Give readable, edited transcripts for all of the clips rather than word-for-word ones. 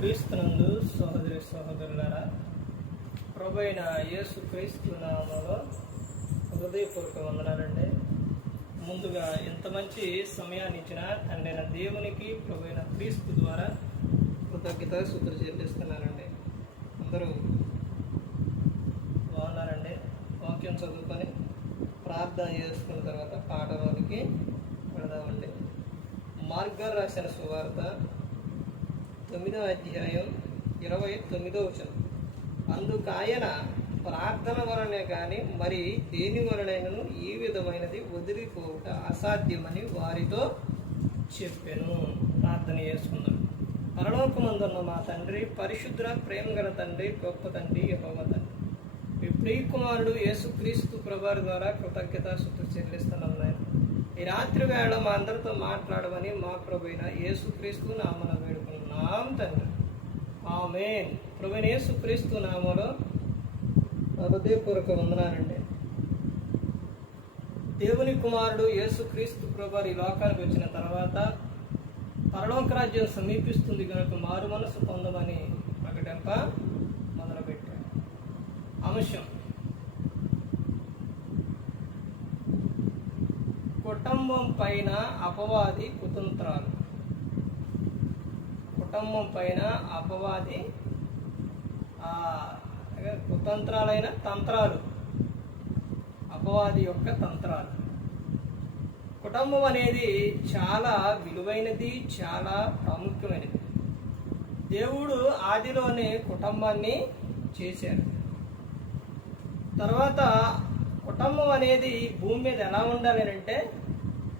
క్రీస్తునందు సహోదరి సహోదరులారా, ప్రభు అయిన యేసు క్రీస్తు నామములో హృదయపూర్వక వందనాలండి. ముందుగా ఇంత మంచి సమయాన్ని ఇచ్చిన తండ్రి అయిన దేవునికి, ప్రభు అయిన క్రీస్తు ద్వారా కృతజ్ఞత స్తుతులు చెల్లిస్తున్నానండి. అందరూ బాగున్నారండి. వాక్యం చదువుకొని ప్రార్థన చేసుకున్న తర్వాత పాఠంలోనికి వెళదామండి. మార్గం రాసిన సువార్త 9వ అధ్యాయం 29వ వచనం. అందుకు ఆయన, ప్రార్థన వలనే కానీ మరి దేని వలనైనను ఈ విధమైనది వదిలిపోవుట అసాధ్యమని వారితో చెప్పాను. ప్రార్థన చేసుకుందాం. పరలోకమందున్న మా తండ్రి, పరిశుద్ధ ప్రేమ గల తండ్రి, గొప్ప తండ్రి, యెహోవా తండ్రి, మీ ప్రియ కుమారుడు యేసుక్రీస్తు ప్రభువారి ద్వారా కృతజ్ఞతాస్తుతులు చెల్లిస్తున్నాం నాయన. ఈ రాత్రి వేళ మా అందరితో మాట్లాడమని మా ప్రభు అయిన యేసుక్రీస్తు నామమున వేడుకున్నాం తండ్రి. ఆమేన్. ప్రభు అయిన యేసుక్రీస్తు నామములో హృదయపూర్వక వందనాలండి. దేవుని కుమారుడు యేసుక్రీస్తు ప్రభువారు ఈ లోకానికి వచ్చిన తర్వాత పరలోక రాజ్యం సమీపిస్తుంది కనుక మారు మనసు పొందమని ప్రకటింప మొదలుపెట్టాడు. అంశం: కుటుంబం పైన అపవాది కుతంత్రాలు. కుటుంబం పైన అపవాది కుతంత్రాలైన తంత్రాలు, అపవాది యొక్క తంత్రాలు. కుటుంబం అనేది చాలా విలువైనది, చాలా ప్రాముఖ్యమైనది. దేవుడు ఆదిలోనే కుటుంబాన్ని చేశాడు. తర్వాత కుటుంబం అనేది భూమి మీద ఎలా ఉండాలి అంటే,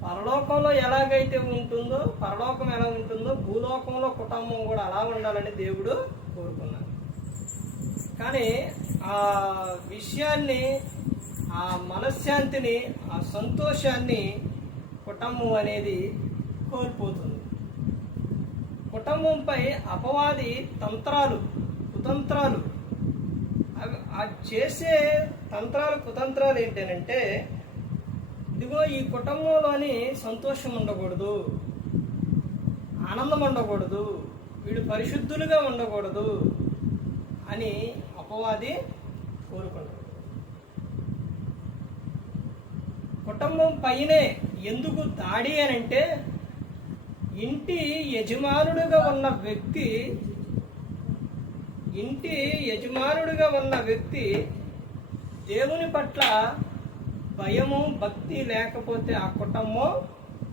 పరలోకంలో ఎలాగైతే ఉంటుందో, పరలోకం ఎలా ఉంటుందో భూలోకంలో కుటుంబం కూడా అలా ఉండాలని దేవుడు కోరుకున్నాడు. కానీ ఆ విషయాన్ని, ఆ మనశ్శాంతిని, ఆ సంతోషాన్ని కుటుంబం అనేది కోల్పోతుంది. కుటుంబంపై అపవాది తంత్రాలు, కుతంత్రాలు, అది చేసే తంత్రాలు, కుతంత్రాలు ఏంటంటే, ఇదిగో ఈ కుటుంబంలోని సంతోషం ఉండకూడదు, ఆనందం ఉండకూడదు, వీడు పరిశుద్ధులుగా ఉండకూడదు అని అపవాది కోరుకుంటాడు. కుటుంబం పైనే ఎందుకు దాడి అని అంటే, ఇంటి యజమానుడిగా ఉన్న వ్యక్తి దేవుని పట్ల భయము, భక్తి లేకపోతే ఆ కుటుంబం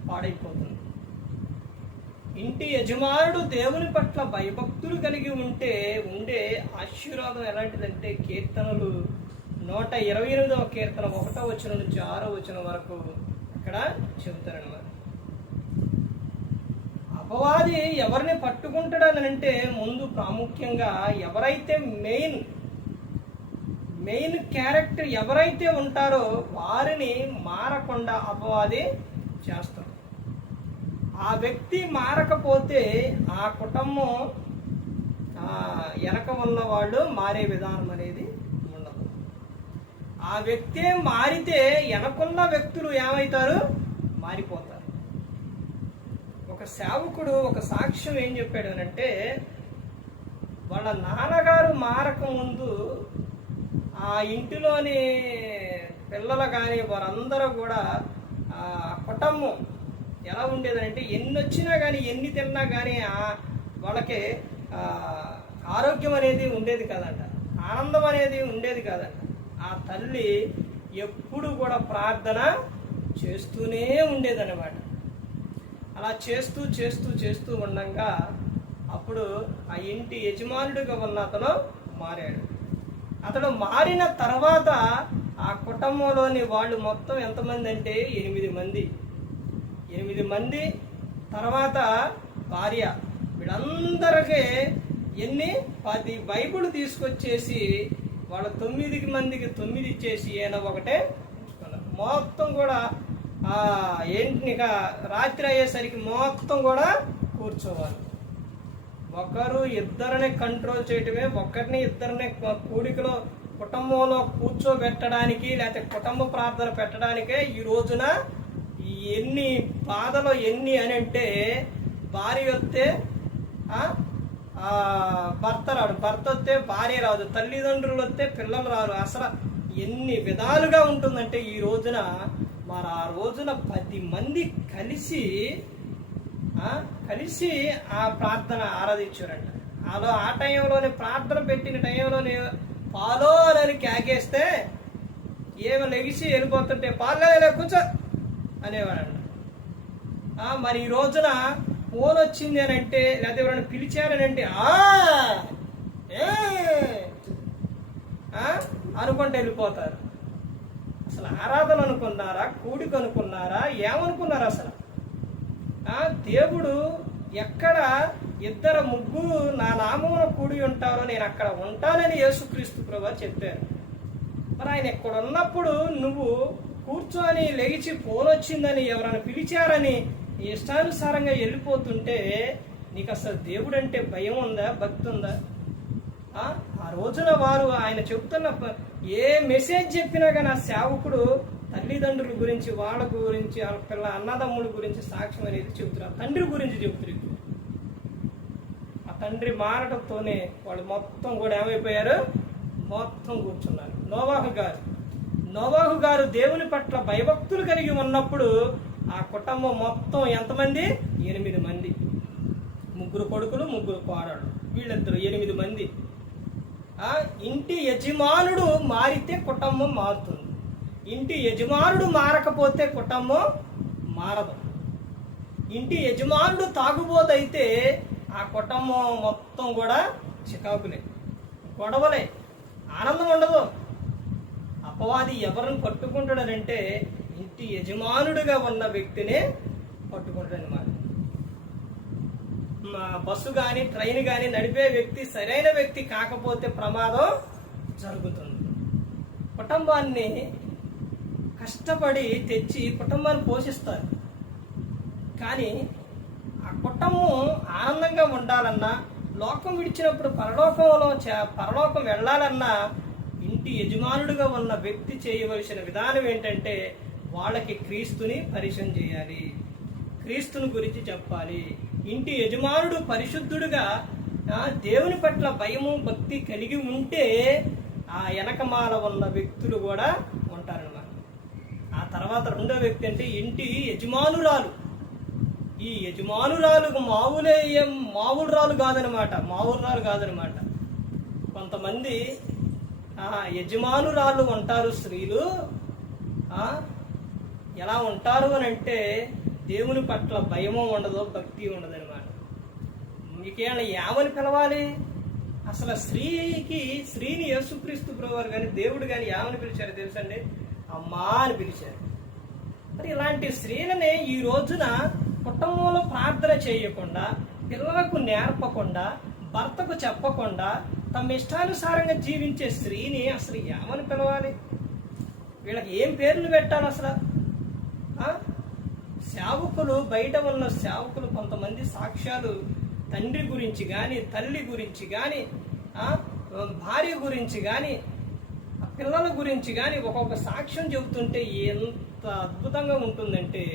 పాడైపోతుంది. ఇంటి యజమానుడు దేవుని పట్ల భయభక్తులు కలిగి ఉండే ఆశీర్వాదం ఎలాంటిదంటే, కీర్తనలు 128వ కీర్తన 1వ వచనం నుంచి 6వ వచనం వరకు అక్కడ చెబుతారన్నమాట. అపవాది ఎవరిని పట్టుకుంటాడని అంటే, ముందు ప్రాముఖ్యంగా ఎవరైతే మెయిన్ క్యారెక్టర్ ఎవరైతే ఉంటారో వారిని మారకుండా అపవాది చేస్తాడు. ఆ వ్యక్తి మారకపోతే ఆ కుటుంబం వెనక ఉన్న వాళ్ళు మారే విధానం అనేది ఉండదు. ఆ వ్యక్తే మారితే వెనకున్న వ్యక్తులు ఏమవుతారు? మారిపోతారు. ఒక సేవకుడు ఒక సాక్ష్యం ఏం చెప్పాడు అంటే, వాళ్ళ నాన్నగారు మారక ముందు ఆ ఇంటిలోని పిల్లలు కానీ వారందరూ కూడా కుటుంబం ఎలా ఉండేదంటే, ఎన్ని వచ్చినా కానీ, ఎన్ని తిన్నా కానీ వాళ్ళకి ఆరోగ్యం అనేది ఉండేది కాదంట, ఆనందం అనేది ఉండేది కాదంట. ఆ తల్లి ఎప్పుడు కూడా ప్రార్థన చేస్తూనే ఉండేదన్నమాట. అలా చేస్తూ చేస్తూ చేస్తూ ఉండగా అప్పుడు ఆ ఇంటి యజమానుడిగా ఉన్న అతను మారాడు. అతడు మారిన తర్వాత ఆ కుటుంబంలోని వాళ్ళు మొత్తం ఎంతమంది అంటే 8 మంది. 8 మంది తర్వాత భార్య, వీళ్ళందరికీ 10 బైబిల్ తీసుకొచ్చేసి వాళ్ళ 9 మందికి 9 ఇచ్చేసి ఈయన ఒకటే మొత్తం కూడా ఇక రాత్రి అయ్యేసరికి మొత్తం కూడా కూర్చోవాలి. ఒకరు ఇద్దరిని కంట్రోల్ చేయటమే, ఇద్దరిని కూడికలో కుటుంబంలో కూర్చోబెట్టడానికి, లేకపోతే కుటుంబ ప్రార్థన పెట్టడానికే ఈ రోజున ఎన్ని బాధలు ఎన్ని అని అంటే, భార్య వస్తే భర్త రాడు, భర్త వస్తే భార్య రాదు, తల్లిదండ్రులు వస్తే పిల్లలు రారు. అసలు ఎన్ని విధాలుగా ఉంటుందంటే ఈ రోజున మరి ఆ రోజున 10 మంది కలిసి ఆ ప్రార్థన ఆరాధించారంట. ఆ టైంలోనే ప్రార్థన పెట్టిన టైంలోనే పాలో అని కేకేస్తే ఏమో లెగిసి వెళ్ళిపోతుంటే పాలో కూర్చో అనేవాడంట. మరి ఈ రోజున ఫోన్ వచ్చింది అని అంటే, లేకపోతే ఎవరైనా పిలిచారని అంటే అనుకుంటే వెళ్ళిపోతారు. అసలు ఆరాధన అనుకున్నారా, కూడిక అనుకున్నారా, ఏమనుకున్నారు అసలు? దేవుడు ఎక్కడ 2-3 నా నామమున కూడి ఉంటారో నేను అక్కడ ఉంటానని యేసుక్రీస్తు ప్రభువు చెప్పారు. మరి ఆయన ఎక్కడ ఉన్నప్పుడు నువ్వు కూర్చొని లెగిచి ఫోన్ వచ్చిందని ఎవరైనా పిలిచారని ఇష్టానుసారంగా వెళ్ళిపోతుంటే నీకు అసలు దేవుడు అంటే భయం ఉందా, భక్తి ఉందా? ఆ రోజున వారు ఆయన చెప్తున్న ఏ మెసేజ్ చెప్పినా కానీ ఆ సేవకుడు తల్లిదండ్రుల గురించి, వాళ్ళ గురించి, వాళ్ళ పిల్ల అన్నదమ్ముల గురించి సాక్ష్యం అనేది చెబుతున్నారు. తండ్రి గురించి చెబుతున్నారు. ఆ తండ్రి మారడంతోనే వాళ్ళు మొత్తం కూడా ఏమైపోయారు, మొత్తం కూర్చున్నారు. నోవాహు గారు దేవుని పట్ల భయభక్తులు కలిగి ఉన్నప్పుడు ఆ కుటుంబం మొత్తం ఎంతమంది? 8 మంది. 3 కొడుకులు, 3 కోడళ్ళు, వీళ్ళిద్దరు 8 మంది. ఇంటి యజమానుడు మారితే కుటుంబం మారుతుంది. ఇంటి యజమానుడు మారకపోతే కుటుంబం మారదు. ఇంటి యజమానుడు తాగుబోతైతే ఆ కుటుంబం మొత్తం కూడా చికాకులే, గొడవలే, ఆనందం ఉండదు. అపవాది ఎవరిని పట్టుకుంటాడనంటే ఇంటి యజమానుడిగా ఉన్న వ్యక్తినే పట్టుకుంటాడనమాట. బస్సు కానీ ట్రైన్ కానీ నడిపే వ్యక్తి సరైన వ్యక్తి కాకపోతే ప్రమాదం జరుగుతుంది. కుటుంబాన్ని కష్టపడి తెచ్చి కుటుంబాన్ని పోషిస్తారు. కానీ ఆ కుటుంబం ఆనందంగా ఉండాలన్నా, లోకం విడిచినప్పుడు పరలోకం వెళ్ళాలన్నా ఇంటి యజమానుడిగా ఉన్న వ్యక్తి చేయవలసిన విధానం ఏంటంటే వాళ్ళకి క్రీస్తుని పరిచయం చేయాలి, క్రీస్తుని గురించి చెప్పాలి. ఇంటి యజమానుడు పరిశుద్ధుడుగా దేవుని పట్ల భయము, భక్తి కలిగి ఉంటే ఆ వెనకమాల ఉన్న వ్యక్తులు కూడా ఉంటారన్నమాట. ఆ తర్వాత రెండో వ్యక్తి అంటే ఇంటి యజమానురాలు. ఈ యజమానురాలు మామూలు రాలు కాదనమాట. కొంతమంది యజమానురాలు ఉంటారు స్త్రీలు. ఎలా ఉంటారు అని అంటే దేవుని పట్ల భయము ఉండదు, భక్తి ఉండదు అనమాట. మీకేమైనా ఏమని పిలవాలి? అసలు స్త్రీని యేసుక్రీస్తు ప్రభువారు కానీ దేవుడు కానీ ఏమని పిలిచారు తెలుసండి? అమ్మా అని పిలిచారు. మరి ఇలాంటి స్త్రీలని ఈ రోజున కుటుంబంలో ప్రార్థన చేయకుండా, పిల్లలకు నేర్పకుండా, భర్తకు చెప్పకుండా తమ ఇష్టానుసారంగా జీవించే స్త్రీని అసలు ఏమని పిలవాలి? వీళ్ళకి ఏం పేర్లు పెట్టాలి అసలు? సేవకులు, బయట ఉన్న సేవకులు కొంతమంది సాక్ష్యాలు తండ్రి గురించి కానీ, తల్లి గురించి కానీ, భార్య గురించి కానీ, పిల్లల గురించి కానీ ఒక్కొక్క సాక్ష్యం చెబుతుంటే ఎంత అద్భుతంగా ఉంటుందంటే,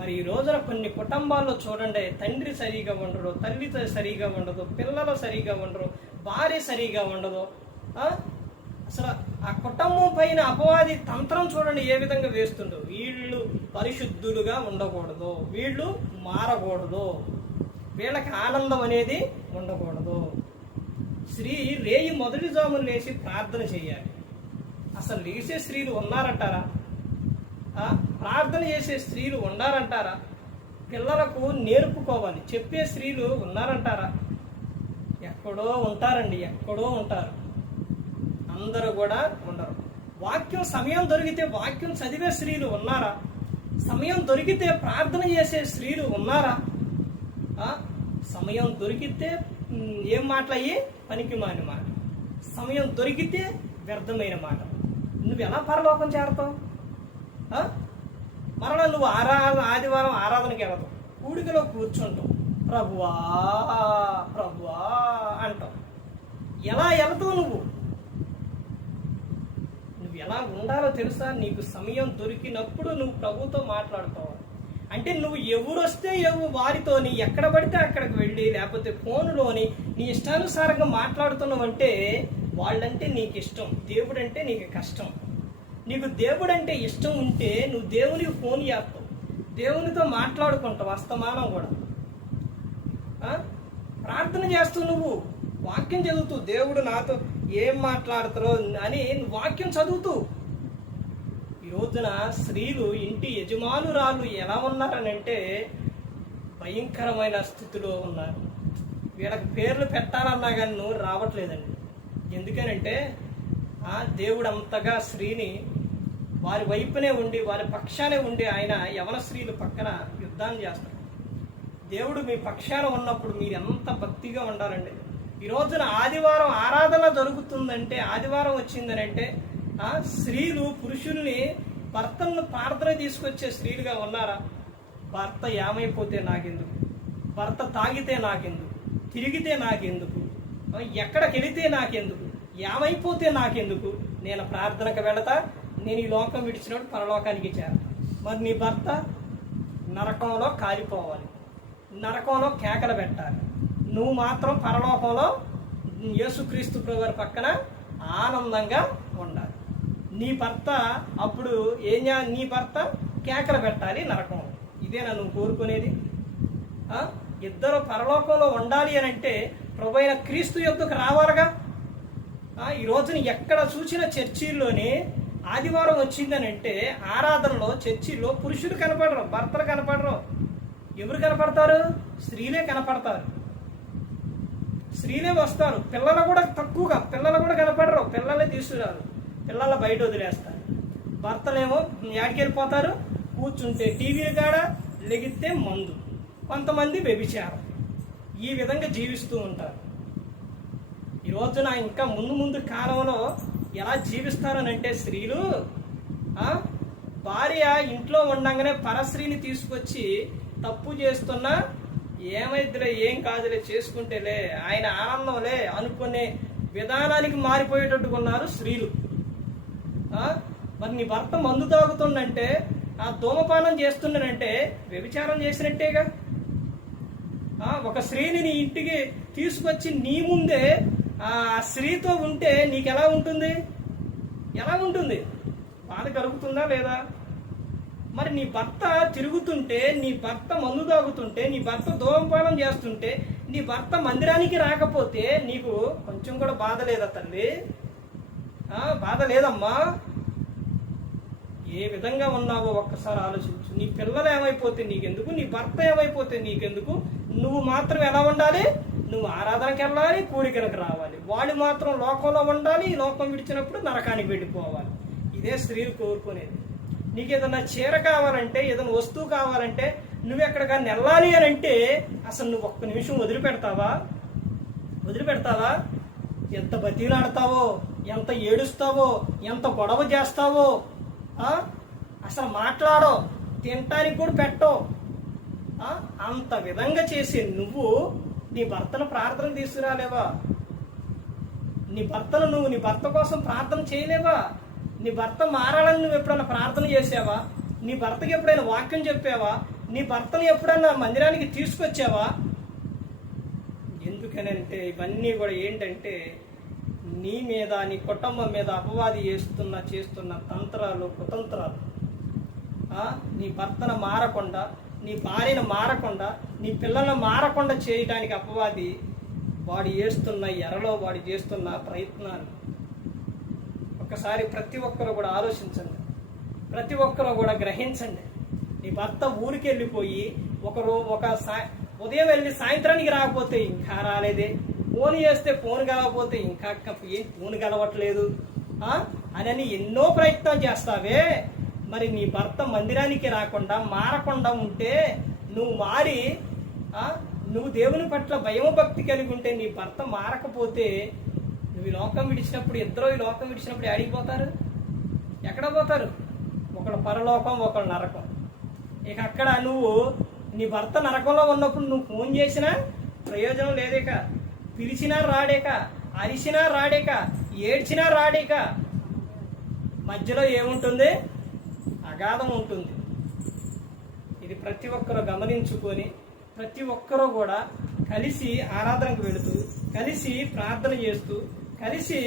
మరి ఈ రోజున కొన్ని కుటుంబాల్లో చూడండి, తండ్రి సరిగా ఉండడు, తల్లి సరిగా ఉండదు, పిల్లలు సరిగా ఉండరు, భార్య సరిగా ఉండదు. అసలు ఆ కుటుంబం పైన అపవాది తంత్రం చూడండి ఏ విధంగా వేస్తుండో. వీళ్ళు పరిశుద్ధులుగా ఉండకూడదు, వీళ్ళు మారకూడదు, వీళ్ళకి ఆనందం అనేది ఉండకూడదు. స్త్రీ రేయి మొదటి జాములు లేచి ప్రార్థన చేయాలి. అసలు లేచే స్త్రీలు ఉన్నారంటారా? ప్రార్థన చేసే స్త్రీలు ఉన్నారంటారా? పిల్లలకు నేర్పుకోవాలి చెప్పే స్త్రీలు ఉన్నారంటారా? ఎక్కడో ఉంటారండి, ఎక్కడో ఉంటారు, అందరూ కూడా ఉండరు. వాక్యం సమయం దొరికితే వాక్యం చదివే స్త్రీలు ఉన్నారా? సమయం దొరికితే ప్రార్థన చేసే స్త్రీలు ఉన్నారా? సమయం దొరికితే ఏం మాటలయ్యి? పనికి మాని మాట. సమయం దొరికితే వ్యర్థమైన మాట. నువ్వు ఎలా పరలోకం చేరతావు? మరలా నువ్వు ఆదివారం ఆరాధనకి వెళతావు, కూడికలో కూర్చుంటావు, ప్రభువా ప్రభువా అంటావు. ఎలా వెళతావు? నువ్వు ఎలా ఉండాలో తెలుసా? నీకు సమయం దొరికినప్పుడు నువ్వు ప్రభుతో మాట్లాడుకోవాలి. అంటే నువ్వు ఎవరు వస్తే వారితోని ఎక్కడ పడితే అక్కడికి వెళ్ళి, లేకపోతే ఫోన్లోని నీ ఇష్టానుసారంగా మాట్లాడుతున్నావంటే వాళ్ళంటే నీకు ఇష్టం, దేవుడు అంటే నీకు కష్టం. నీకు దేవుడు అంటే ఇష్టం ఉంటే నువ్వు దేవునికి ఫోన్ చేస్తావు, దేవునితో మాట్లాడుకుంటావు అస్తమానం కూడా. ప్రార్థన చేస్తూ నువ్వు వాక్యం చదువుతూ, దేవుడు నాతో ఏం మాట్లాడతారో అని వాక్యం చదువుతూ. ఈ రోజున స్త్రీలు ఇంటి యజమానురాలు ఎలా ఉన్నారనంటే భయంకరమైన స్థితిలో ఉన్నారు. వీళ్ళకి పేర్లు పెట్టాలన్నా కానీ నువ్వు రావట్లేదండి. ఎందుకనంటే దేవుడు అంతగా స్త్రీని వారి వైపునే ఉండి, వారి పక్షానే ఉండి ఆయన యవన స్త్రీలు పక్కన యుద్ధాన్ని చేస్తారు. దేవుడు మీ పక్షాన ఉన్నప్పుడు మీరు ఎంత భక్తిగా ఉండాలండి. ఈ రోజున ఆదివారం ఆరాధన జరుగుతుందంటే, ఆదివారం వచ్చిందనంటే స్త్రీలు పురుషుల్ని, భర్తలను ప్రార్థన తీసుకొచ్చే స్త్రీలుగా ఉన్నారా? భర్త ఏమైపోతే నాకెందుకు, భర్త తాగితే నాకెందుకు, తిరిగితే నాకెందుకు, ఎక్కడికి వెళితే నాకెందుకు, ఏమైపోతే నాకెందుకు, నేను ప్రార్థనకు వెళతా, నేను ఈ లోకం విడిచినప్పుడు పరలోకానికి చేరతా. మరి నీ భర్త నరకంలో కాలిపోవాలి, నరకంలో కేకలు పెట్టాలి, నువ్వు మాత్రం పరలోకంలో యేసుక్రీస్తు ప్రభువారి పక్కన ఆనందంగా ఉండాలి. నీ భర్త అప్పుడు నీ భర్త కేకలు పెట్టాలి నరకం. ఇదేనా నువ్వు కోరుకునేది? ఇద్దరు పరలోకంలో ఉండాలి అని అంటే ప్రభువైన క్రీస్తు యొద్దకు రావాలిగా. ఈ రోజున ఎక్కడ చూసిన చర్చిల్లోనే ఆదివారం వచ్చిందని అంటే ఆరాధనలో చర్చిల్లో పురుషులు కనపడరు, భర్తలు కనపడరు. ఎవరు కనపడతారు? స్త్రీలే కనపడతారు, స్త్రీలే వస్తారు. పిల్లలు కూడా తక్కువగా, పిల్లలు కూడా కనపడరు, పిల్లలే తీసుకురారు, పిల్లల బయట వదిలేస్తారు. భర్తలేమో యాడికి వెళ్ళిపోతారు, కూర్చుంటే టీవీలు కాడ, లెగిస్తే మందు, కొంతమంది వ్యభిచారం. ఈ విధంగా జీవిస్తూ ఉంటారు. ఈ రోజున ఇంకా ముందు కాలంలో ఎలా జీవిస్తారనంటే స్త్రీలు భార్య ఇంట్లో ఉండగానే పరస్త్రీని తీసుకొచ్చి తప్పు చేస్తున్నా ఏమైద్దిలే, ఏం కాదులే, చేసుకుంటేలే, ఆయన ఆనందంలే అనుకునే విధానానికి మారిపోయేటట్టుకున్నారు స్త్రీలు. మరి నీ భర్త మందు తాగుతుందంటే, ధూమపానం చేస్తున్నానంటే వ్యభిచారం చేసినట్టేగా. ఒక స్త్రీని నీ ఇంటికి తీసుకొచ్చి నీ ముందే ఆ స్త్రీతో ఉంటే నీకు ఎలా ఉంటుంది? ఎలా ఉంటుంది? బాధ కలుగుతుందా లేదా? మరి నీ భర్త తిరుగుతుంటే, నీ భర్త మందు తాగుతుంటే, నీ భర్త ధూమపానం చేస్తుంటే, నీ భర్త మందిరానికి రాకపోతే నీకు కొంచెం కూడా బాధ లేదా తల్లి? బాధ లేదమ్మా. ఏ విధంగా ఉన్నావో ఒక్కసారి ఆలోచించు. నీ పిల్లలు ఏమైపోతే నీకెందుకు, నీ భర్త ఏమైపోతే నీకెందుకు? నువ్వు మాత్రం ఎలా ఉండాలి? నువ్వు ఆరాధనకి వెళ్ళాలి, కూడికలకు రావాలి. వాళ్ళు మాత్రం లోకంలో ఉండాలి, ఈ లోకం విడిచినప్పుడు నరకానికి వెళ్ళిపోవాలి. ఇదే స్త్రీలు కోరుకునేది. నీకు ఏదన్నా చీర కావాలంటే, ఏదైనా వస్తువు కావాలంటే, నువ్వు ఎక్కడికన్నా వెళ్ళాలి అని అంటే అసలు నువ్వు ఒక్క నిమిషం వదిలిపెడతావా? ఎంత బతిలాడతావో, ఎంత ఏడుస్తావో, ఎంత గొడవ చేస్తావో, అసలు మాట్లాడో, తినటానికి కూడా పెట్టో. అంత విధంగా చేసి నువ్వు నీ భర్తను ప్రార్థన తీసుకురాలేవా? నీ భర్త కోసం ప్రార్థన చేయలేవా? నీ భర్త మారాలని నువ్వు ఎప్పుడైనా ప్రార్థన చేసావా? నీ భర్తకి ఎప్పుడైనా వాక్యం చెప్పావా? నీ భర్తను ఎప్పుడైనా మందిరానికి తీసుకొచ్చావా? ఎందుకనంటే ఇవన్నీ కూడా ఏంటంటే నీ మీద, నీ కుటుంబం మీద అపవాది చేస్తున్న తంత్రాలు, కుతంత్రాలు. నీ భర్తను మారకుండా, నీ భార్యను మారకుండా, నీ పిల్లలను మారకుండా చేయడానికి అపవాది వాడు చేస్తున్న ఎరలో, వాడు చేస్తున్న ప్రయత్నాలు. ఒకసారి ప్రతి ఒక్కరు కూడా ఆలోచించండి, ప్రతి ఒక్కరు కూడా గ్రహించండి. నీ భర్త ఊరికి వెళ్ళిపోయి ఉదయం వెళ్ళి సాయంత్రానికి రాకపోతే ఇంకా రాలేదే, ఫోన్ చేస్తే ఫోన్ కలవకపోతే ఇంకా ఏం ఫోన్ కలవట్లేదు అని ఎన్నో ప్రయత్నం చేస్తావే. మరి నీ భర్త మందిరానికి రాకుండా, మారకుండా ఉంటే, నువ్వు మారి నువ్వు దేవుని పట్ల భయము భక్తి కలిగి ఉంటే, నీ భర్త మారకపోతే నువ్వు ఈ లోకం విడిచినప్పుడు, ఇద్దరు ఈ లోకం విడిచినప్పుడు అడిగిపోతారు. ఎక్కడ పోతారు? ఒకళ్ళు పరలోకం, ఒకళ్ళు నరకం. ఇక అక్కడ నువ్వు నీ భర్త నరకంలో ఉన్నప్పుడు నువ్వు ఫోన్ చేసినా ప్రయోజనం లేదేక, పిలిచినా రాడేక, అరిచినా రాడేక, ఏడ్చినా రాడేక. మధ్యలో ఏముంటుంది? అగాధం ఉంటుంది. ఇది ప్రతి ఒక్కరూ గమనించుకొని ప్రతి ఒక్కరూ కూడా కలిసి ఆరాధనకు వెళుతూ, కలిసి ప్రార్థన చేస్తూ, కలిసి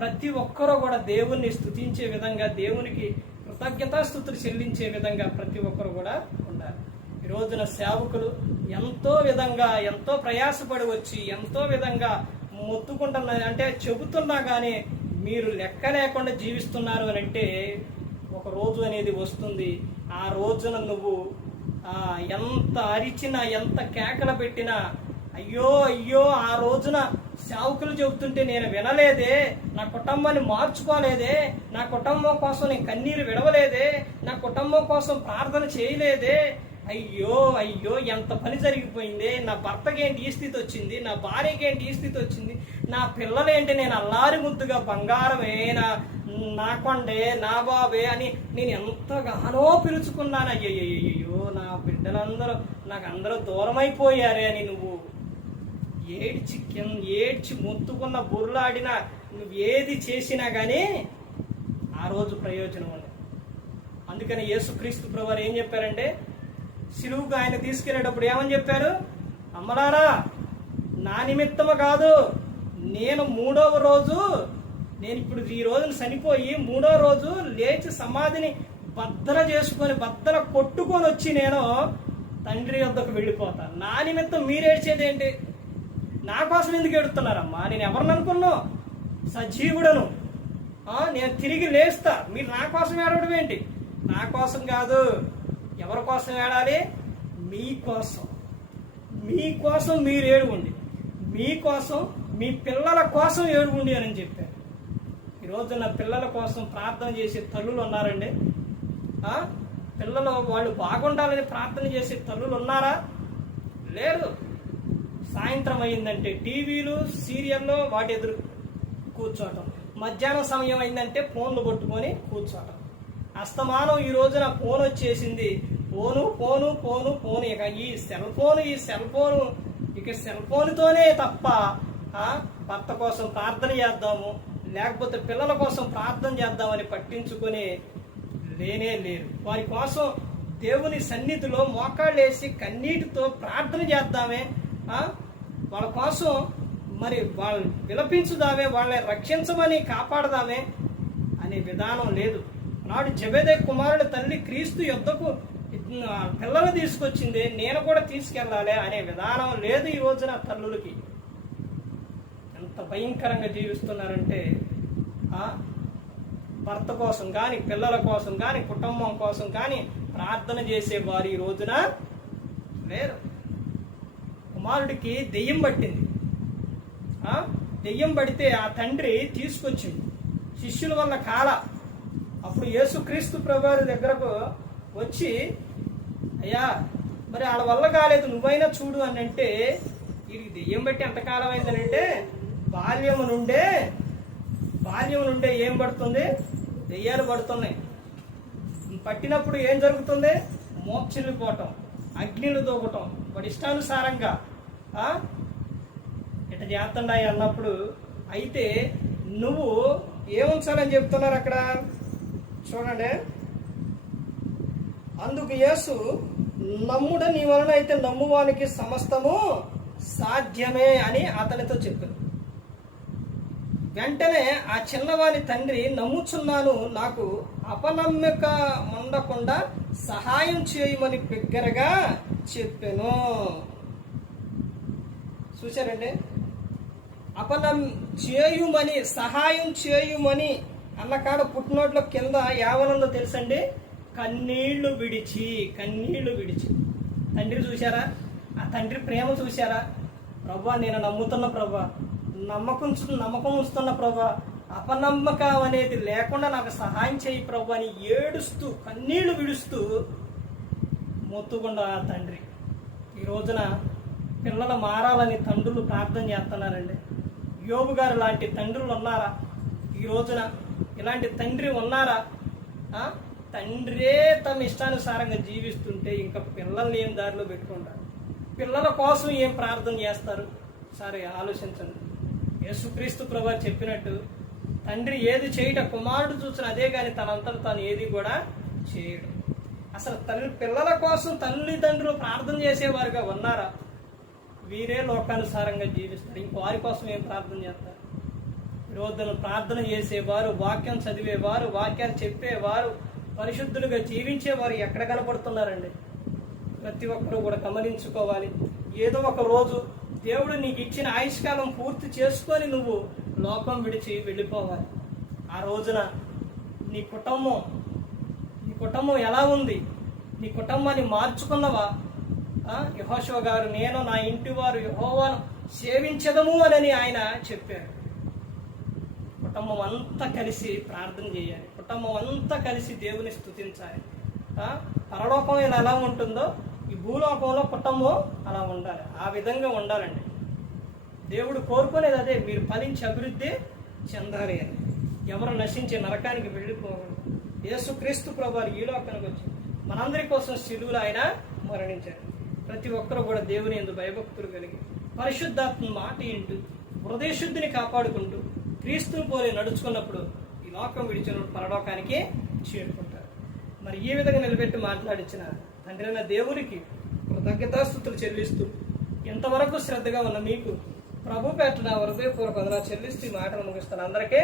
ప్రతి ఒక్కరూ కూడా దేవుణ్ణి స్తుతించే విధంగా, దేవునికి కృతజ్ఞతాస్తుతులు చెల్లించే విధంగా ప్రతి ఒక్కరు కూడా ఉండాలి. ఈ రోజున సేవకులు ఎంతో విధంగా, ఎంతో ప్రయాసపడి వచ్చి ఎంతో విధంగా మొత్తుకుంటున్నారు. అంటే చెబుతున్నా కానీ మీరు లెక్క లేకుండా జీవిస్తున్నారు అని అంటే ఒక రోజు అనేది వస్తుంది. ఆ రోజున నువ్వు ఎంత అరిచినా, ఎంత కేకలు పెట్టినా, అయ్యో అయ్యో ఆ రోజున సేవకులు చెబుతుంటే నేను వినలేదే, నా కుటుంబాన్ని మార్చుకోలేదే, నా కుటుంబం కోసం నేను కన్నీరు విడవలేదే, నా కుటుంబం కోసం ప్రార్థన చేయలేదే, అయ్యో అయ్యో ఎంత పని జరిగిపోయింది, నా భర్తకేంటి ఈ స్థితి వచ్చింది, నా భార్యకేంటి ఈ స్థితి వచ్చింది, నా పిల్లలేంటి నేను అల్లారి ముద్దుగా బంగారమే, నా కొండే, నా బాబే అని నేను ఎంతగానో పిలుచుకున్నాను. అయ్యో నా బిడ్డలందరూ నాకు అందరూ దూరం అయిపోయారే అని నువ్వు ఏడ్చి మొత్తుకున్న బుర్రలాడినా, నువ్వు ఏది చేసినా కానీ ఆ రోజు ప్రయోజనం ఉంది. అందుకని యేసుక్రీస్తు ప్రభువారు ఏం చెప్పారంటే, సిలువుకు ఆయన తీసుకెళ్ళేటప్పుడు ఏమని చెప్పారు? అమ్మలారా, నా నిమిత్తము కాదు, నేను 3వ రోజు, నేను ఇప్పుడు ఈ రోజున చనిపోయి 3వ రోజు లేచి సమాధిని బద్దల చేసుకొని బద్దల కొట్టుకొని వచ్చి నేను తండ్రి వద్దకు వెళ్ళిపోతాను. నా నిమిత్తం మీరేడ్చేది ఏంటి? నా కోసం ఎందుకు ఏడుతున్నారమ్మా? నేను ఎవరిని అనుకున్నావు? సజీవుడను, నేను తిరిగి లేస్తా, మీరు నా కోసం ఏడవడం ఏంటి? నా కోసం కాదు. ఎవరి కోసం ఏడాలి? మీకోసం. మీకోసం మీరు ఏడుగుండి, మీకోసం, మీ పిల్లల కోసం ఏడుగుండి అని చెప్పారు. ఈరోజు నా పిల్లల కోసం ప్రార్థన చేసే తల్లులు ఉన్నారండి. పిల్లలు వాళ్ళు బాగుండాలని ప్రార్థన చేసే తల్లులు ఉన్నారా? లేరు. సాయంత్రం అయిందంటే టీవీలు, సీరియల్లో వాటి ఎదురు కూర్చోవటం, మధ్యాహ్నం సమయం అయిందంటే ఫోన్లు పట్టుకొని కూర్చోవటం. అస్తమానం ఈ రోజున ఫోన్ వచ్చేసింది. ఫోను ఫోను ఫోను ఫోను ఇక ఈ సెల్ ఫోను ఇక సెల్ ఫోన్తోనే తప్ప భర్త కోసం ప్రార్థన చేద్దాము, లేకపోతే పిల్లల కోసం ప్రార్థన చేద్దామని పట్టించుకొని లేరు. వారి కోసం దేవుని సన్నిధిలో మోకాళ్ళేసి కన్నీటితో ప్రార్థన చేద్దామే, వాళ్ళ కోసం మరి వాళ్ళు విలపించుదామే, వాళ్ళని రక్షించమని కాపాడదామే అనే విధానం లేదు. నాడు జెబెదయి కుమారుడి తల్లి క్రీస్తు యొద్దకు పిల్లలు తీసుకొచ్చింది, నేను కూడా తీసుకెళ్ళాలి అనే విధానం లేదు ఈ రోజున తల్లులకి. ఎంత భయంకరంగా జీవిస్తున్నారంటే, భర్త కోసం కానీ, పిల్లల కోసం కానీ, కుటుంబం కోసం కానీ ప్రార్థన చేసేవారు ఈ రోజున లేరు. కుమారుడికి దెయ్యం పట్టింది. దెయ్యం పడితే ఆ తండ్రి తీసుకొచ్చింది. శిష్యుల వల్ల అప్పుడు యేసుక్రీస్తు ప్రభువారి దగ్గరకు వచ్చి, అయ్యా మరి వాళ్ళ వల్ల కాలేదు, నువ్వైనా చూడు అని అంటే, వీడికి దెయ్యం బట్టి ఎంతకాలం అయిందనంటే, బాల్యం నుండే ఏం పడుతుంది? దెయ్యాలు పడుతున్నాయి. పట్టినప్పుడు ఏం జరుగుతుంది? మోక్షిల్లిపోవటం, అగ్నిలు దూకటం, వాడి ఇష్టానుసారంగా ఇట్లా చేస్తుండాయి అన్నప్పుడు, అయితే నువ్వు ఏముంచాలని చెప్తున్నారు అక్కడ చూడండి. అందుకు యేసు, నమ్ముడ నీ వలన అయితే నమ్మువానికి సమస్తము సాధ్యమే అని అతనితో చెప్పారు. వెంటనే ఆ చిన్నవాని తండ్రి, నమ్ముచున్నాను, నాకు అపనమ్మిక ఉండకుండా సహాయం చేయమని బిగ్గరగా చెప్పాను. చూశారండి? సహాయం చేయుమని అన్నకాడ పుట్టినోట్లో కింద యావనంలో తెలుసండి, కన్నీళ్లు విడిచి. తండ్రి చూశారా? ఆ తండ్రి ప్రేమ చూశారా? ప్రభా, నేను నమ్ముతున్న ప్రభా, నమ్మకం ఉంచుతున్న ప్రభా, అపనమ్మకం అనేది లేకుండా నాకు సహాయం చేయి ప్రభా అని ఏడుస్తూ, కన్నీళ్లు విడుస్తూ మొత్తుకుండా ఆ తండ్రి. ఈ రోజున పిల్లలు మారాలని తండ్రులు ప్రార్థన చేస్తున్నారండి. యోబు గారు లాంటి తండ్రులు ఉన్నారా ఈ రోజున? ఇలాంటి తండ్రి ఉన్నారా? తండ్రే తమ ఇష్టానుసారంగా జీవిస్తుంటే ఇంకా పిల్లల్ని ఏం దారిలో పెట్టుకుంటారు? పిల్లల కోసం ఏం ప్రార్థన చేస్తారు? సరే ఆలోచించండి. యేసుక్రీస్తు ప్రభువు చెప్పినట్టు, తండ్రి ఏది చేయట కుమారుడు చూసిన అదే కానీ తనంతట తాను ఏది కూడా చేయడు. అసలు పిల్లల కోసం తల్లిదండ్రులు ప్రార్థన చేసేవారుగా ఉన్నారా? వీరే లోకానుసారంగా జీవిస్తారు. ఇంకో కోసం ఏం ప్రార్థన చేస్తారు? ఈరోజు ప్రార్థన చేసేవారు, వాక్యం చదివేవారు, వాక్యాలు చెప్పేవారు, పరిశుద్ధులుగా జీవించేవారు ఎక్కడ కనపడుతున్నారండి? ప్రతి ఒక్కరూ కూడా గమనించుకోవాలి. ఏదో ఒక రోజు దేవుడు నీకు ఇచ్చిన ఆయుష్కాలం పూర్తి చేసుకొని నువ్వు లోకం విడిచి వెళ్ళిపోవాలి. ఆ రోజున నీ కుటుంబం ఎలా ఉంది? నీ కుటుంబాన్ని మార్చుకున్నవా? యెహోషువ గారు, నేను నా ఇంటి వారు యెహోవాను సేవించదము అని ఆయన చెప్పారు. కుటుంబం అంతా కలిసి ప్రార్థన చేయాలి. కుటుంబం అంతా కలిసి దేవుని స్తుతించాలి. పరలోకం ఎలా ఉంటుందో ఈ భూలోకంలో కుటుంబం అలా ఉండాలి. ఆ విధంగా ఉండాలండి. దేవుడు కోరుకునేది అదే, మీరు ఫలించి అభివృద్ధి చెందాలి అని. ఎవరు నశించే నరకానికి వెళ్ళిపోకూడదు. యేసుక్రీస్తు ప్రభువారు ఈ లోకానికి వచ్చి మనందరి కోసం శిలువలో ఆయన మరణించారు. ప్రతి ఒక్కరు కూడా దేవుని యందు భయభక్తులు కలిగి పరిశుద్ధాత్మ మాట ఇంటూ హృదయ శుద్ధిని కాపాడుకుంటూ క్రీస్తుని పోలి నడుచుకున్నప్పుడు ఈ లోకం విడిచిన పరలోకానికి చేరుకుంటారు. మరి ఈ విధంగా నిలబెట్టి మాట్లాడించిన తండ్రి అయిన దేవునికి కృతజ్ఞతాస్తుతులు చెల్లిస్తూ ఎంతవరకు శ్రద్ధగా ఉన్న మీకు ప్రభు పేట నా హృదయపూర్వక వందనాలు చెల్లిస్తూ ఈ మాటలు ముగిస్తాను. అందరికీ